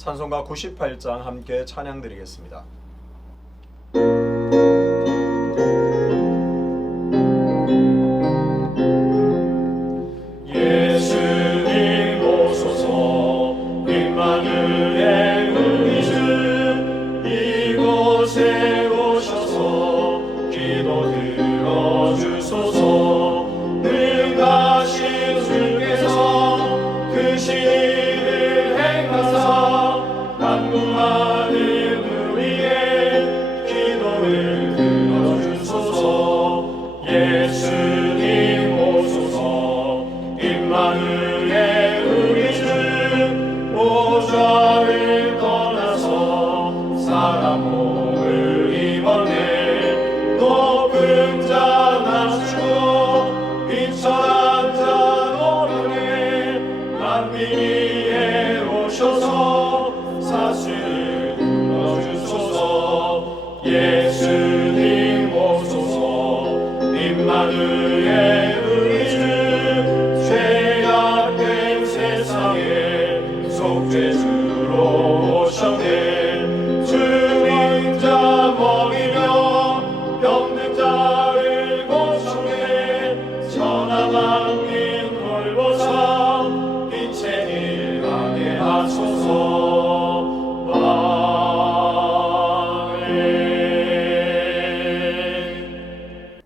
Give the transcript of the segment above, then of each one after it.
찬송가 98장 함께 찬양 드리겠습니다. 예수님 오소서 임마누엘 우리 주 이곳에 오셔서 기도 들어주소서 능하신 주께서 그 시를 행하사 난무하는 우리의 기도를 들어주소서. 예수님 오소서 임마누엘 우리 주 보좌를 떠나서 사람 몸을 입었네. 높은 자 낮추고 빈천한 자 높이네. 만민 위에 오셔서 사슬을 풀어주소서. 예수님 오소서 임마누엘 우리 주 죄악된 세상에 속죄주로 오셨네. 주민 자 먹이며 병든 자를 고쳤네. 천하 만민 돌보사 빛의 길 가게 하소서. 아멘.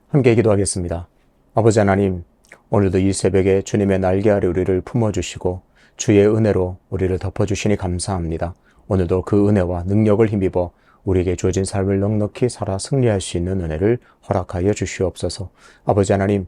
함께 기도하겠습니다. 아버지 하나님, 오늘도 이 새벽에 주님의 날개 아래 우리를 품어주시고 주의 은혜로 우리를 덮어주시니 감사합니다. 오늘도 그 은혜와 능력을 힘입어 우리에게 주어진 삶을 넉넉히 살아 승리할 수 있는 은혜를 허락하여 주시옵소서. 아버지 하나님,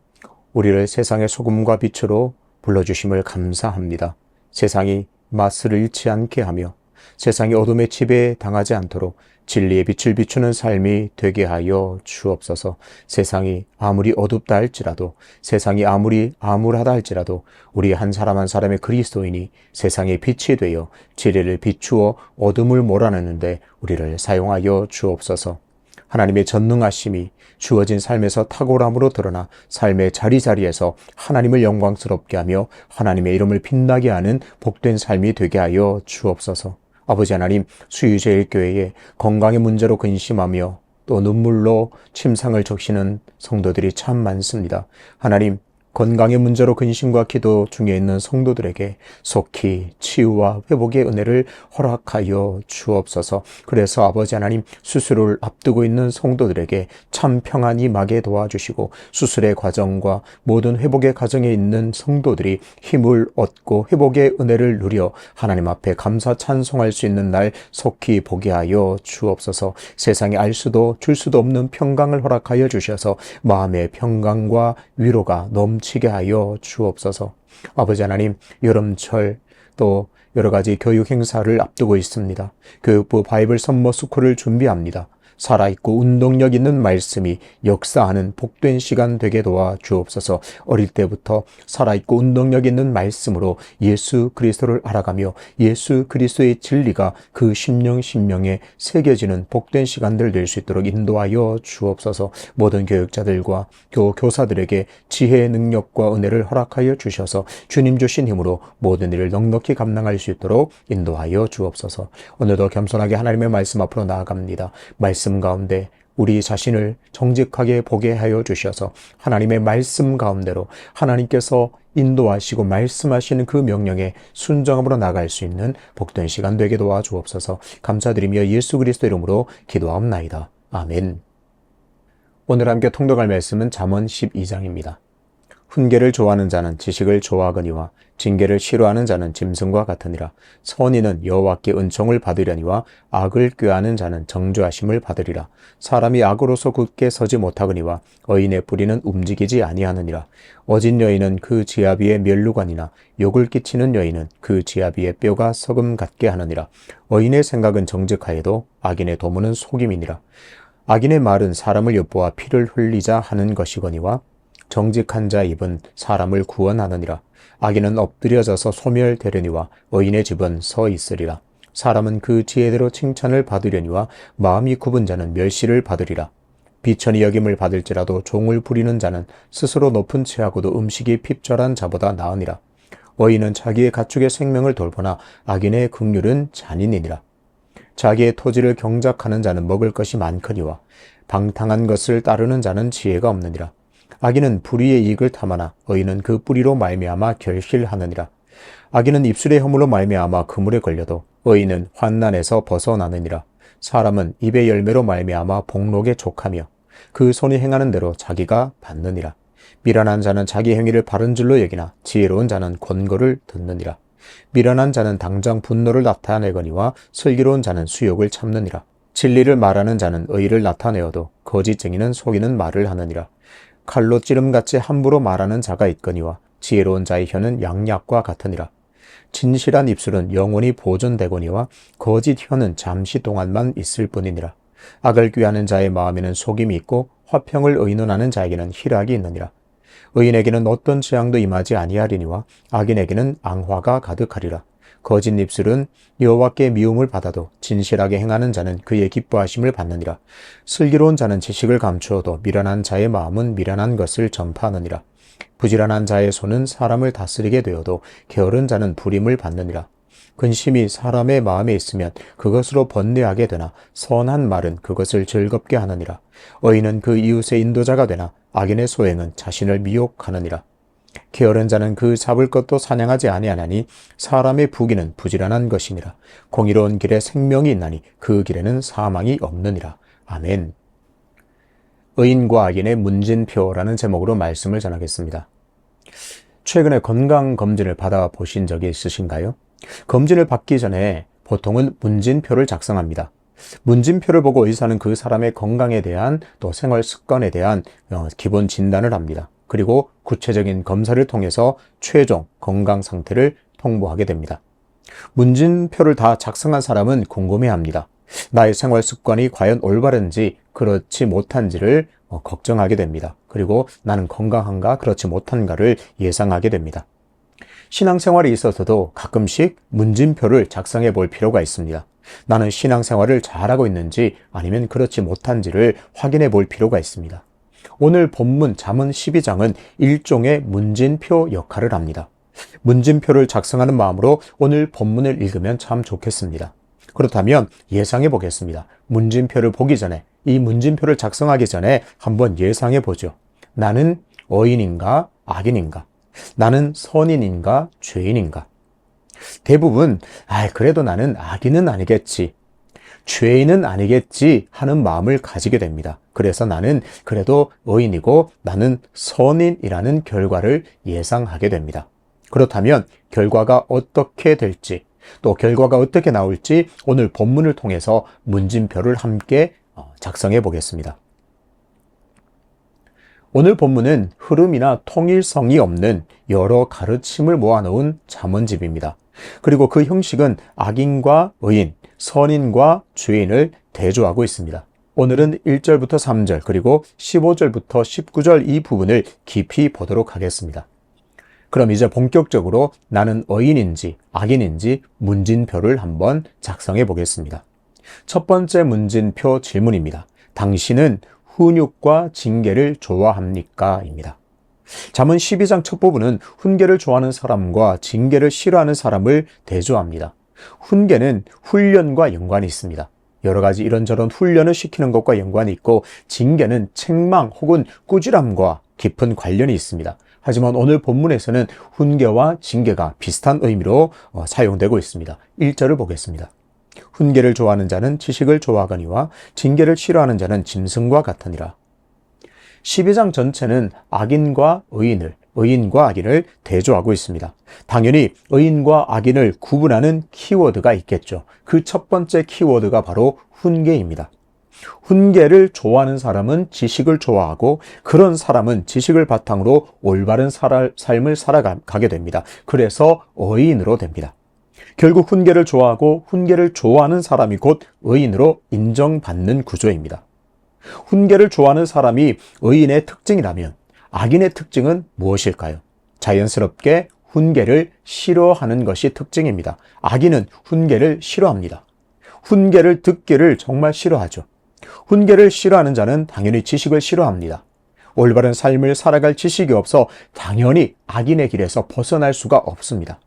우리를 세상의 소금과 빛으로 불러주심을 감사합니다. 세상이 맛을 잃지 않게 하며 세상이 어둠의 지배에 당하지 않도록 진리의 빛을 비추는 삶이 되게 하여 주옵소서. 세상이 아무리 어둡다 할지라도, 세상이 아무리 암울하다 할지라도 우리 한 사람 한 사람의 그리스도인이 세상의 빛이 되어 진리를 비추어 어둠을 몰아내는데 우리를 사용하여 주옵소서. 하나님의 전능하심이 주어진 삶에서 탁월함으로 드러나 삶의 자리자리에서 하나님을 영광스럽게 하며 하나님의 이름을 빛나게 하는 복된 삶이 되게 하여 주옵소서. 아버지 하나님, 수유제일교회에 건강의 문제로 근심하며 또 눈물로 침상을 적시는 성도들이 참 많습니다. 하나님, 건강의 문제로 근심과 기도 중에 있는 성도들에게 속히 치유와 회복의 은혜를 허락하여 주옵소서. 그래서 아버지 하나님, 수술을 앞두고 있는 성도들에게 참 평안이 임하게 도와주시고 수술의 과정과 모든 회복의 과정에 있는 성도들이 힘을 얻고 회복의 은혜를 누려 하나님 앞에 감사 찬송할 수 있는 날 속히 보게 하여 주옵소서. 세상에 알 수도 줄 수도 없는 평강을 허락하여 주셔서 마음의 평강과 위로가 넘치게 하여 주옵소서. 아버지 하나님, 여름철 또 여러 가지 교육 행사를 앞두고 있습니다. 교육부 바이블 선머 스쿨을 준비합니다. 살아있고 운동력 있는 말씀이 역사하는 복된 시간 되게 도와 주옵소서. 어릴 때부터 살아있고 운동력 있는 말씀으로 예수 그리스도를 알아가며 예수 그리스도의 진리가 그 심령에 새겨지는 복된 시간들 될 수 있도록 인도하여 주옵소서. 모든 교육자들과 교사들에게 지혜의 능력과 은혜를 허락하여 주셔서 주님 주신 힘으로 모든 일을 넉넉히 감당할 수 있도록 인도하여 주옵소서. 오늘도 겸손하게 하나님의 말씀 앞으로 나아갑니다. 말씀 가운데 우리 자신을 정직하게 보게 하여 주셔서 하나님의 말씀 가운데로 하나님께서 인도하시고 말씀하시는 그 명령에 순종함으로 나갈 수 있는 복된 시간 되게 도와주옵소서. 감사드리며 예수 그리스도 이름으로 기도하옵나이다. 아멘. 오늘 함께 통독할 말씀은 잠언 12장입니다. 훈계를 좋아하는 자는 지식을 좋아하거니와 징계를 싫어하는 자는 짐승과 같으니라. 선인은 여호와께 은총을 받으려니와 악을 꾀하는 자는 정죄하심을 받으리라. 사람이 악으로서 굳게 서지 못하거니와 의인의 뿌리는 움직이지 아니하느니라. 어진 여인은 그 지아비의 멸루관이나 욕을 끼치는 여인은 그 지아비의 뼈가 서금 같게 하느니라. 의인의 생각은 정직하여도 악인의 도모는 속임이니라. 악인의 말은 사람을 엿보아 피를 흘리자 하는 것이거니와 정직한 자 입은 사람을 구원하느니라. 악인은 엎드려져서 소멸되려니와 의인의 집은 서 있으리라. 사람은 그 지혜대로 칭찬을 받으려니와 마음이 굽은 자는 멸시를 받으리라. 비천히 여김을 받을지라도 종을 부리는 자는 스스로 높은 채하고도 음식이 핍절한 자보다 나으니라. 의인은 자기의 가축의 생명을 돌보나 악인의 긍휼은 잔인이니라. 자기의 토지를 경작하는 자는 먹을 것이 많거니와 방탕한 것을 따르는 자는 지혜가 없느니라. 악인은 불의의 이익을 탐하나 의인은 그 뿌리로 말미암아 결실하느니라. 악인은 입술의 허물로 말미암아 그물에 걸려도 의인은 환난에서 벗어나느니라. 사람은 입의 열매로 말미암아 복록에 족하며 그 손이 행하는 대로 자기가 받느니라. 미련한 자는 자기 행위를 바른 줄로 여기나 지혜로운 자는 권고를 듣느니라. 미련한 자는 당장 분노를 나타내거니와 슬기로운 자는 수욕을 참느니라. 진리를 말하는 자는 의의를 나타내어도 거짓쟁이는 속이는 말을 하느니라. 칼로 찌름같이 함부로 말하는 자가 있거니와 지혜로운 자의 혀는 양약과 같으니라. 진실한 입술은 영원히 보존되거니와 거짓 혀는 잠시 동안만 있을 뿐이니라. 악을 꾀하는 자의 마음에는 속임이 있고 화평을 의논하는 자에게는 희락이 있느니라. 의인에게는 어떤 재앙도 임하지 아니하리니와 악인에게는 앙화가 가득하리라. 거짓 입술은 여호와께 미움을 받아도 진실하게 행하는 자는 그의 기뻐하심을 받느니라. 슬기로운 자는 지식을 감추어도 미련한 자의 마음은 미련한 것을 전파하느니라. 부지런한 자의 손은 사람을 다스리게 되어도 게으른 자는 불임을 받느니라. 근심이 사람의 마음에 있으면 그것으로 번뇌하게 되나 선한 말은 그것을 즐겁게 하느니라. 의인은 그 이웃의 인도자가 되나 악인의 소행은 자신을 미혹하느니라. 게으른 자는 그 잡을 것도 사냥하지 아니하나니 사람의 부귀는 부지런한 것이니라. 공의로운 길에 생명이 있나니 그 길에는 사망이 없느니라. 아멘. 의인과 악인의 문진표라는 제목으로 말씀을 전하겠습니다. 최근에 건강검진을 받아보신 적이 있으신가요? 검진을 받기 전에 보통은 문진표를 작성합니다. 문진표를 보고 의사는 그 사람의 건강에 대한 또 생활 습관에 대한 기본 진단을 합니다. 그리고 구체적인 검사를 통해서 최종 건강 상태를 통보하게 됩니다. 문진표를 다 작성한 사람은 궁금해합니다. 나의 생활 습관이 과연 올바른지 그렇지 못한지를 걱정하게 됩니다. 그리고 나는 건강한가 그렇지 못한가를 예상하게 됩니다. 신앙생활에 있어서도 가끔씩 문진표를 작성해 볼 필요가 있습니다. 나는 신앙생활을 잘하고 있는지 아니면 그렇지 못한지를 확인해 볼 필요가 있습니다. 오늘 본문 잠언 12장은 일종의 문진표 역할을 합니다. 문진표를 작성하는 마음으로 오늘 본문을 읽으면 참 좋겠습니다. 그렇다면 예상해 보겠습니다. 문진표를 보기 전에, 이 문진표를 작성하기 전에 한번 예상해 보죠. 나는 의인인가 악인인가? 나는 선인인가 죄인인가? 대부분 그래도 나는 악인은 아니겠지, 죄인은 아니겠지 하는 마음을 가지게 됩니다. 그래서 나는 그래도 의인이고 나는 선인이라는 결과를 예상하게 됩니다. 그렇다면 결과가 어떻게 될지, 또 결과가 어떻게 나올지 오늘 본문을 통해서 문진표를 함께 작성해 보겠습니다. 오늘 본문은 흐름이나 통일성이 없는 여러 가르침을 모아놓은 잠언집입니다. 그리고 그 형식은 악인과 의인, 선인과 죄인을 대조하고 있습니다. 오늘은 1절부터 3절 그리고 15절부터 19절 이 부분을 깊이 보도록 하겠습니다. 그럼 이제 본격적으로 나는 의인인지 악인인지 문진표를 한번 작성해 보겠습니다. 첫 번째 문진표 질문입니다. 당신은 훈육과 징계를 좋아합니까? 입니다. 잠언 12장 첫 부분은 훈계를 좋아하는 사람과 징계를 싫어하는 사람을 대조합니다. 훈계는 훈련과 연관이 있습니다. 여러 가지 이런저런 훈련을 시키는 것과 연관이 있고, 징계는 책망 혹은 꾸지람과 깊은 관련이 있습니다. 하지만 오늘 본문에서는 훈계와 징계가 비슷한 의미로 사용되고 있습니다. 1절을 보겠습니다. 훈계를 좋아하는 자는 지식을 좋아하거니와 징계를 싫어하는 자는 짐승과 같으니라. 12장 전체는 악인과 의인을, 의인과 악인을 대조하고 있습니다. 당연히 의인과 악인을 구분하는 키워드가 있겠죠. 그 첫 번째 키워드가 바로 훈계입니다. 훈계를 좋아하는 사람은 지식을 좋아하고, 그런 사람은 지식을 바탕으로 올바른 삶을 살아가게 됩니다. 그래서 의인으로 됩니다. 결국 훈계를 좋아하고 훈계를 좋아하는 사람이 곧 의인으로 인정받는 구조입니다. 훈계를 좋아하는 사람이 의인의 특징이라면 악인의 특징은 무엇일까요? 자연스럽게 훈계를 싫어하는 것이 특징입니다. 악인은 훈계를 싫어합니다. 훈계를 듣기를 정말 싫어하죠. 훈계를 싫어하는 자는 당연히 지식을 싫어합니다. 올바른 삶을 살아갈 지식이 없어 당연히 악인의 길에서 벗어날 수가 없습니다.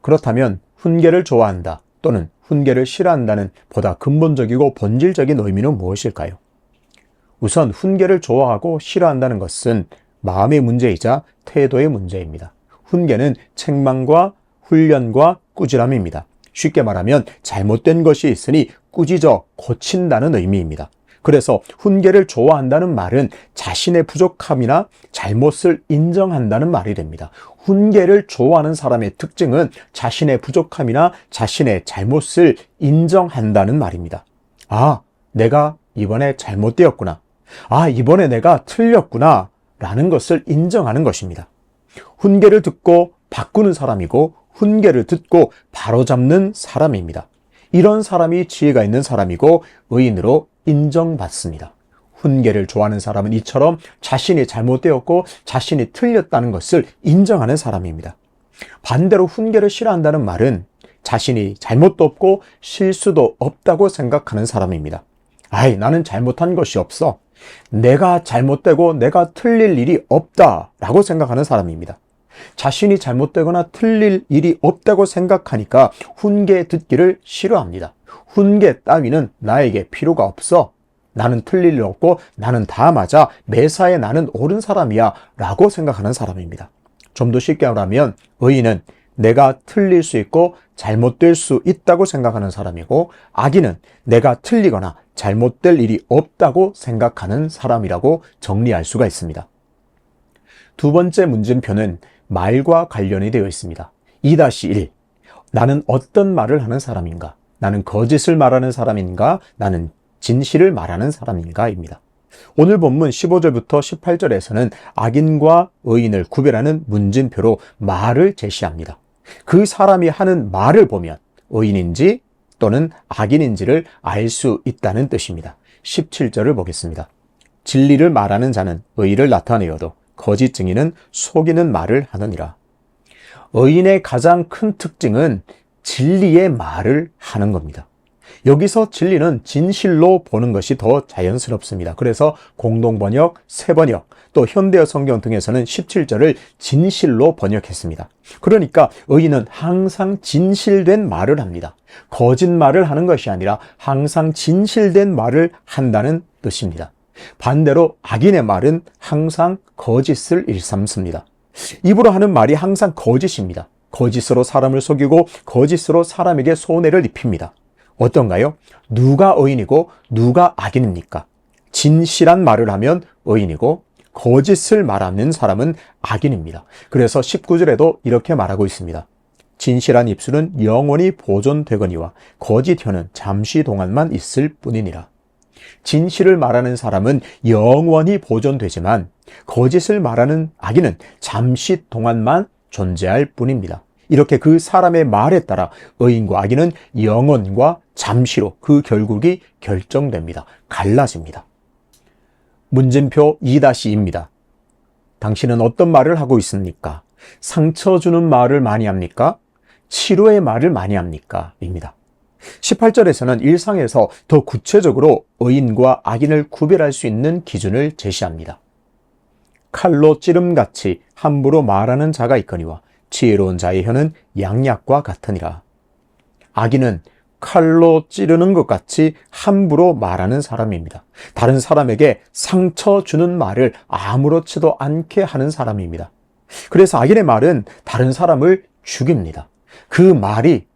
그렇다면 훈계를 좋아한다 또는 훈계를 싫어한다는 보다 근본적이고 본질적인 의미는 무엇일까요? 우선 훈계를 좋아하고 싫어한다는 것은 마음의 문제이자 태도의 문제입니다. 훈계는 책망과 훈련과 꾸지람입니다. 쉽게 말하면 잘못된 것이 있으니 꾸짖어 고친다는 의미입니다. 그래서 훈계를 좋아한다는 말은 자신의 부족함이나 잘못을 인정한다는 말이 됩니다. 훈계를 좋아하는 사람의 특징은 자신의 부족함이나 자신의 잘못을 인정한다는 말입니다. 아, 내가 이번에 잘못되었구나. 아, 이번에 내가 틀렸구나. 라는 것을 인정하는 것입니다. 훈계를 듣고 바꾸는 사람이고 훈계를 듣고 바로잡는 사람입니다. 이런 사람이 지혜가 있는 사람이고 의인으로 인정받습니다. 훈계를 좋아하는 사람은 이처럼 자신이 잘못되었고 자신이 틀렸다는 것을 인정하는 사람입니다. 반대로 훈계를 싫어한다는 말은 자신이 잘못도 없고 실수도 없다고 생각하는 사람입니다. 아이, 나는 잘못한 것이 없어. 내가 잘못되고 내가 틀릴 일이 없다라고 생각하는 사람입니다. 자신이 잘못되거나 틀릴 일이 없다고 생각하니까 훈계 듣기를 싫어합니다. 훈계 따위는 나에게 필요가 없어. 나는 틀릴 일 없고 나는 다 맞아. 매사에 나는 옳은 사람이야 라고 생각하는 사람입니다. 좀 더 쉽게 말하면 의인은 내가 틀릴 수 있고 잘못될 수 있다고 생각하는 사람이고 악인은 내가 틀리거나 잘못될 일이 없다고 생각하는 사람이라고 정리할 수가 있습니다. 두 번째 문진표는 말과 관련이 되어 있습니다. 2-1. 나는 어떤 말을 하는 사람인가? 나는 거짓을 말하는 사람인가? 나는 진실을 말하는 사람인가? 입니다. 오늘 본문 15절부터 18절에서는 악인과 의인을 구별하는 문진표로 말을 제시합니다. 그 사람이 하는 말을 보면 의인인지 또는 악인인지를 알 수 있다는 뜻입니다. 17절을 보겠습니다. 진리를 말하는 자는 의의를 나타내어도 거짓 증인은 속이는 말을 하느니라. 의인의 가장 큰 특징은 진리의 말을 하는 겁니다. 여기서 진리는 진실로 보는 것이 더 자연스럽습니다. 그래서 공동번역, 새번역, 또 현대어 성경 등에서는 17절을 진실로 번역했습니다. 그러니까 의인은 항상 진실된 말을 합니다. 거짓말을 하는 것이 아니라 항상 진실된 말을 한다는 뜻입니다. 반대로 악인의 말은 항상 거짓을 일삼습니다. 입으로 하는 말이 항상 거짓입니다. 거짓으로 사람을 속이고 거짓으로 사람에게 손해를 입힙니다. 어떤가요? 누가 의인이고 누가 악인입니까? 진실한 말을 하면 의인이고 거짓을 말하는 사람은 악인입니다. 그래서 19절에도 이렇게 말하고 있습니다. 진실한 입술은 영원히 보존되거니와 거짓 혀는 잠시 동안만 있을 뿐이니라. 진실을 말하는 사람은 영원히 보존되지만 거짓을 말하는 악인은 잠시 동안만 존재할 뿐입니다. 이렇게 그 사람의 말에 따라 의인과 악인은 영원과 잠시로 그 결국이 결정됩니다. 갈라집니다. 문진표 2-2입니다. 당신은 어떤 말을 하고 있습니까? 상처 주는 말을 많이 합니까? 치료의 말을 많이 합니까? 입니다. 18절에서는 일상에서 더 구체적으로 의인과 악인을 구별할 수 있는 기준을 제시합니다. 칼로 찌름같이 함부로 말하는 자가 있거니와 지혜로운 자의 혀는 양약과 같으니라. 악인은 칼로 찌르는 것 같이 함부로 말하는 사람입니다. 다른 사람에게 상처 주는 말을 아무렇지도 않게 하는 사람입니다. 그래서 악인의 말은 다른 사람을 죽입니다. 그 말이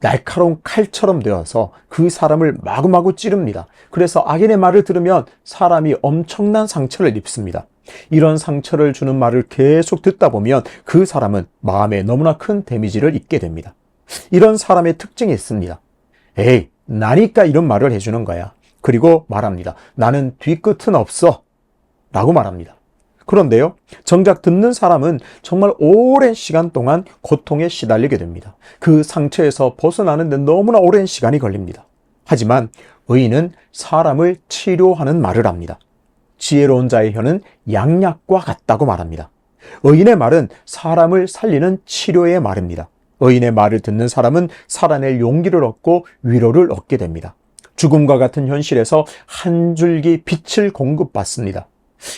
날카로운 칼처럼 되어서 그 사람을 마구마구 찌릅니다. 그래서 악인의 말을 들으면 사람이 엄청난 상처를 입습니다. 이런 상처를 주는 말을 계속 듣다 보면 그 사람은 마음에 너무나 큰 데미지를 입게 됩니다. 이런 사람의 특징이 있습니다. 에이, 나니까 이런 말을 해주는 거야. 그리고 말합니다. 나는 뒤끝은 없어. 라고 말합니다. 그런데요, 정작 듣는 사람은 정말 오랜 시간 동안 고통에 시달리게 됩니다. 그 상처에서 벗어나는데 너무나 오랜 시간이 걸립니다. 하지만 의인은 사람을 치료하는 말을 합니다. 지혜로운 자의 혀는 양약과 같다고 말합니다. 의인의 말은 사람을 살리는 치료의 말입니다. 의인의 말을 듣는 사람은 살아낼 용기를 얻고 위로를 얻게 됩니다. 죽음과 같은 현실에서 한 줄기 빛을 공급받습니다.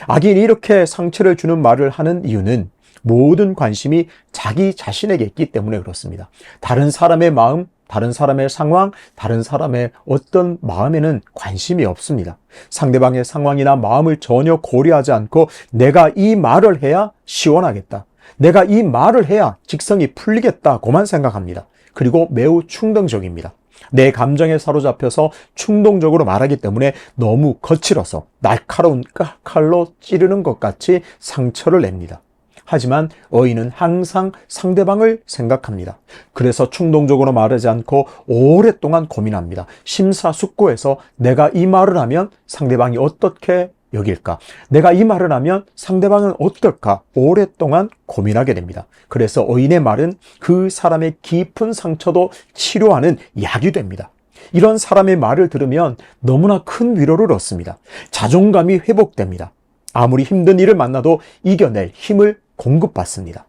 악인이 이렇게 상처를 주는 말을 하는 이유는 모든 관심이 자기 자신에게 있기 때문에 그렇습니다. 다른 사람의 마음, 다른 사람의 상황, 다른 사람의 어떤 마음에는 관심이 없습니다. 상대방의 상황이나 마음을 전혀 고려하지 않고 내가 이 말을 해야 시원하겠다, 내가 이 말을 해야 직성이 풀리겠다고만 생각합니다. 그리고 매우 충동적입니다. 내 감정에 사로잡혀서 충동적으로 말하기 때문에 너무 거칠어서 날카로운 칼로 찌르는 것 같이 상처를 냅니다. 하지만 어인은 항상 상대방을 생각합니다. 그래서 충동적으로 말하지 않고 오랫동안 고민합니다. 심사숙고해서 내가 이 말을 하면 상대방이 어떻게 여길까? 내가 이 말을 하면 상대방은 어떨까? 오랫동안 고민하게 됩니다. 그래서 어인의 말은 그 사람의 깊은 상처도 치료하는 약이 됩니다. 이런 사람의 말을 들으면 너무나 큰 위로를 얻습니다. 자존감이 회복됩니다. 아무리 힘든 일을 만나도 이겨낼 힘을 공급받습니다.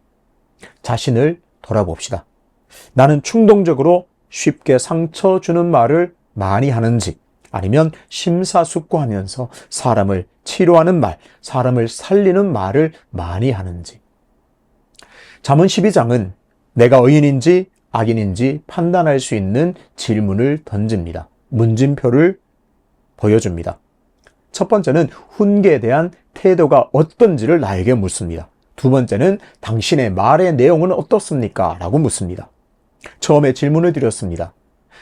자신을 돌아봅시다. 나는 충동적으로 쉽게 상처 주는 말을 많이 하는지, 아니면 심사숙고하면서 사람을 치료하는 말, 사람을 살리는 말을 많이 하는지. 잠언 12장은 내가 의인인지 악인인지 판단할 수 있는 질문을 던집니다. 문진표를 보여줍니다. 첫 번째는 훈계에 대한 태도가 어떤지를 나에게 묻습니다. 두 번째는 당신의 말의 내용은 어떻습니까? 라고 묻습니다. 처음에 질문을 드렸습니다.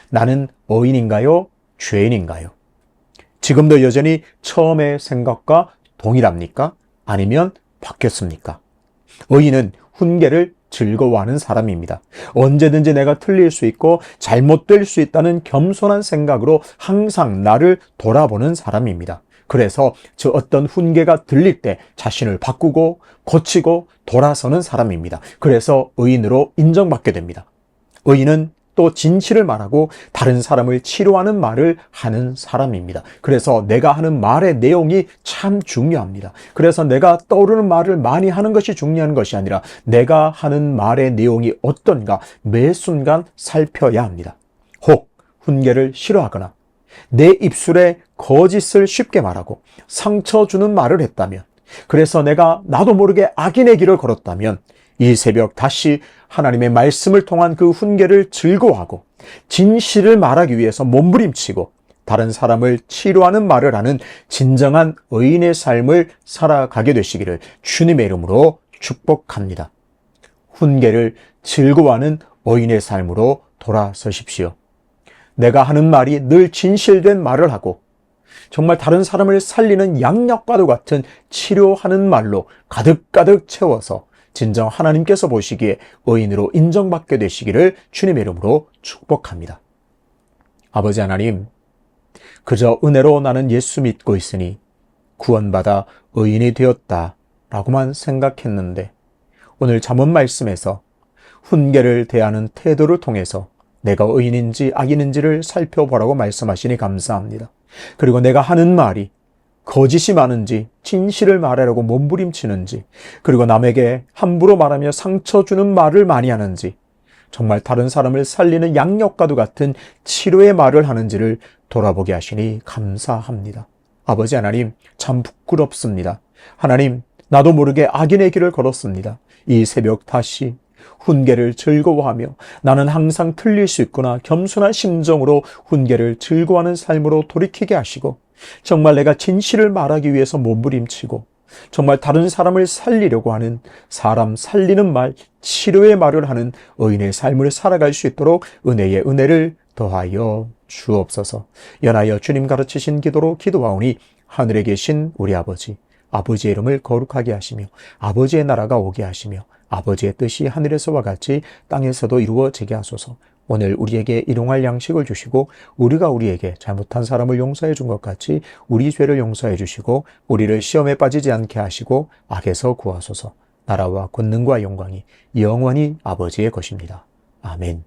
나는 어인인가요? 죄인인가요? 지금도 여전히 처음의 생각과 동일합니까? 아니면 바뀌었습니까? 의인은 훈계를 즐거워하는 사람입니다. 언제든지 내가 틀릴 수 있고 잘못될 수 있다는 겸손한 생각으로 항상 나를 돌아보는 사람입니다. 그래서 저 어떤 훈계가 들릴 때 자신을 바꾸고 고치고 돌아서는 사람입니다. 그래서 의인으로 인정받게 됩니다. 의인은 또 진실을 말하고 다른 사람을 치료하는 말을 하는 사람입니다. 그래서 내가 하는 말의 내용이 참 중요합니다. 그래서 내가 떠오르는 말을 많이 하는 것이 중요한 것이 아니라 내가 하는 말의 내용이 어떤가 매 순간 살펴야 합니다. 혹 훈계를 싫어하거나 내 입술에 거짓을 쉽게 말하고 상처 주는 말을 했다면, 그래서 내가 나도 모르게 악인의 길을 걸었다면 이 새벽 다시 하나님의 말씀을 통한 그 훈계를 즐거워하고 진실을 말하기 위해서 몸부림치고 다른 사람을 치료하는 말을 하는 진정한 의인의 삶을 살아가게 되시기를 주님의 이름으로 축복합니다. 훈계를 즐거워하는 의인의 삶으로 돌아서십시오. 내가 하는 말이 늘 진실된 말을 하고 정말 다른 사람을 살리는 양약과도 같은 치료하는 말로 가득가득 채워서 진정 하나님께서 보시기에 의인으로 인정받게 되시기를 주님의 이름으로 축복합니다. 아버지 하나님, 그저 은혜로 나는 예수 믿고 있으니 구원받아 의인이 되었다 라고만 생각했는데, 오늘 잠언 말씀에서 훈계를 대하는 태도를 통해서 내가 의인인지 악인인지를 살펴보라고 말씀하시니 감사합니다. 그리고 내가 하는 말이 거짓이 많은지 진실을 말하려고 몸부림치는지, 그리고 남에게 함부로 말하며 상처 주는 말을 많이 하는지, 정말 다른 사람을 살리는 양력과도 같은 치료의 말을 하는지를 돌아보게 하시니 감사합니다. 아버지 하나님, 참 부끄럽습니다. 하나님, 나도 모르게 악인의 길을 걸었습니다. 이 새벽 다시 훈계를 즐거워하며 나는 항상 틀릴 수 있구나 겸손한 심정으로 훈계를 즐거워하는 삶으로 돌이키게 하시고, 정말 내가 진실을 말하기 위해서 몸부림치고 정말 다른 사람을 살리려고 하는 사람 살리는 말, 치료의 말을 하는 의인의 삶을 살아갈 수 있도록 은혜의 은혜를 더하여 주옵소서. 연하여 주님 가르치신 기도로 기도하오니 하늘에 계신 우리 아버지, 아버지의 이름을 거룩하게 하시며 아버지의 나라가 오게 하시며 아버지의 뜻이 하늘에서와 같이 땅에서도 이루어지게 하소서. 오늘 우리에게 일용할 양식을 주시고 우리가 우리에게 잘못한 사람을 용서해 준 것 같이 우리 죄를 용서해 주시고 우리를 시험에 빠지지 않게 하시고 악에서 구하소서. 나라와 권능과 영광이 영원히 아버지의 것입니다. 아멘.